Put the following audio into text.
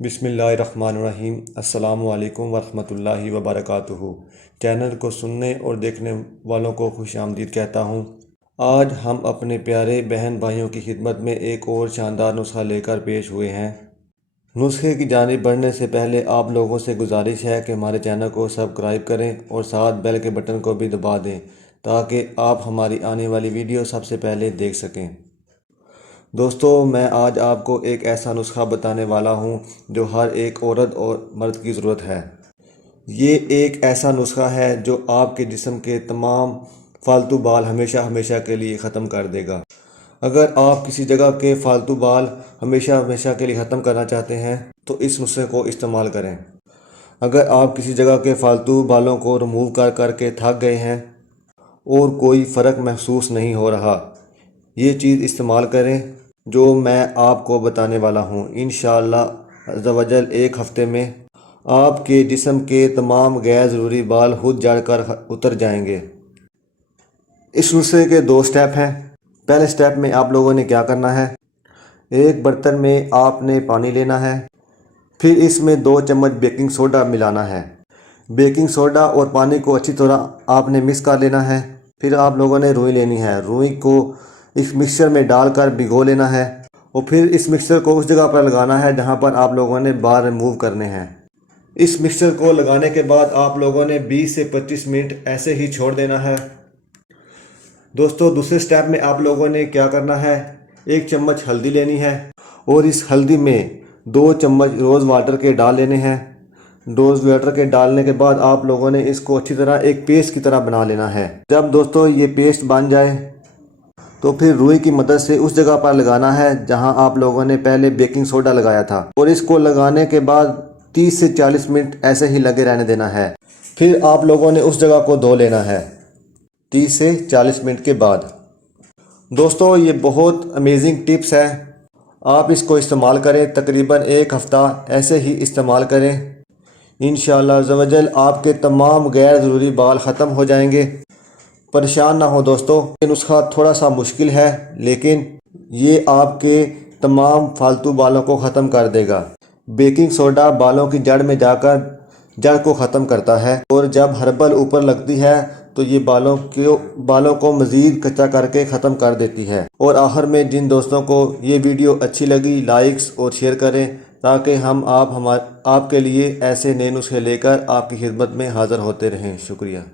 बिस्मिल्लाहिर्रहमानिर्रहीम। अस्सलामु अलैकुम वरहमतुल्लाहि वबरकातुहू। चैनल को सुनने और देखने वालों को खुश आमदीद कहता हूँ। आज हम अपने प्यारे बहन भाइयों की खिदमत में एक और शानदार नुस्खा लेकर पेश हुए हैं। नुस्खे की जानिब बढ़ने से पहले आप लोगों से गुजारिश है कि हमारे चैनल को सब्सक्राइब करें और साथ बेल के बटन को भी दबा दें ताकि आप हमारी आने वाली वीडियो सबसे पहले देख सकें। दोस्तों, मैं आज आपको एक ऐसा नुस्खा बताने वाला हूं जो हर एक औरत और मर्द की ज़रूरत है। ये एक ऐसा नुस्खा है जो आपके जिस्म के तमाम फालतू बाल हमेशा हमेशा के लिए ख़त्म कर देगा। अगर आप किसी जगह के फालतू बाल हमेशा हमेशा के लिए ख़त्म करना चाहते हैं तो इस नुस्खे को इस्तेमाल करें। अगर आप किसी जगह के फालतू बालों को रिमूव कर करके थक गए हैं और कोई फ़र्क महसूस नहीं हो रहा, ये चीज़ इस्तेमाल करें जो मैं आपको बताने वाला हूँ। इंशाअल्लाह अज़्ज़वजल एक हफ़्ते में आपके जिस्म के तमाम गैर ज़रूरी बाल खुद जड़ कर उतर जाएंगे। इस नुस्खे के 2 स्टेप हैं। पहले स्टेप में आप लोगों ने क्या करना है, एक बर्तन में आपने पानी लेना है, फिर इसमें 2 चम्मच बेकिंग सोडा मिलाना है। बेकिंग सोडा और पानी को अच्छी तरह आपने मिक्स कर लेना है। फिर आप लोगों ने रुई लेनी है। रुई को इस मिक्सचर में डालकर भिगो लेना है और फिर इस मिक्सचर को उस जगह पर लगाना है जहां पर आप लोगों ने बाल रिमूव करने हैं। इस मिक्सचर को लगाने के बाद आप लोगों ने 20 से 25 मिनट ऐसे ही छोड़ देना है। दोस्तों, दूसरे स्टेप में आप लोगों ने क्या करना है, 1 चम्मच हल्दी लेनी है और इस हल्दी में 2 चम्मच रोज़ वाटर के डाल लेने हैं। रोज़ वाटर के डालने के बाद आप लोगों ने इसको अच्छी तरह एक पेस्ट की तरह बना लेना है। जब दोस्तों ये पेस्ट बन जाए तो फिर रुई की मदद से उस जगह पर लगाना है जहां आप लोगों ने पहले बेकिंग सोडा लगाया था और इसको लगाने के बाद 30 से 40 मिनट ऐसे ही लगे रहने देना है। फिर आप लोगों ने उस जगह को धो लेना है 30 से 40 मिनट के बाद। दोस्तों, ये बहुत अमेजिंग टिप्स है, आप इसको इस्तेमाल करें। तकरीबन एक हफ़्ता ऐसे ही इस्तेमाल करें। इंशाअल्लाह अज़्ज़वजल आपके तमाम गैर ज़रूरी बाल ख़त्म हो जाएंगे। परेशान ना हो दोस्तों, ये नुस्खा थोड़ा सा मुश्किल है लेकिन ये आपके तमाम फालतू बालों को ख़त्म कर देगा। बेकिंग सोडा बालों की जड़ में जाकर जड़ को ख़त्म करता है और जब हर्बल ऊपर लगती है तो ये बालों को मज़ीद कच्चा करके ख़त्म कर देती है। और आखिर में जिन दोस्तों को ये वीडियो अच्छी लगी, लाइक्स और शेयर करें ताकि हम आपके लिए ऐसे नए नुस्खे लेकर आपकी खिदमत में हाज़िर होते रहें। शुक्रिया।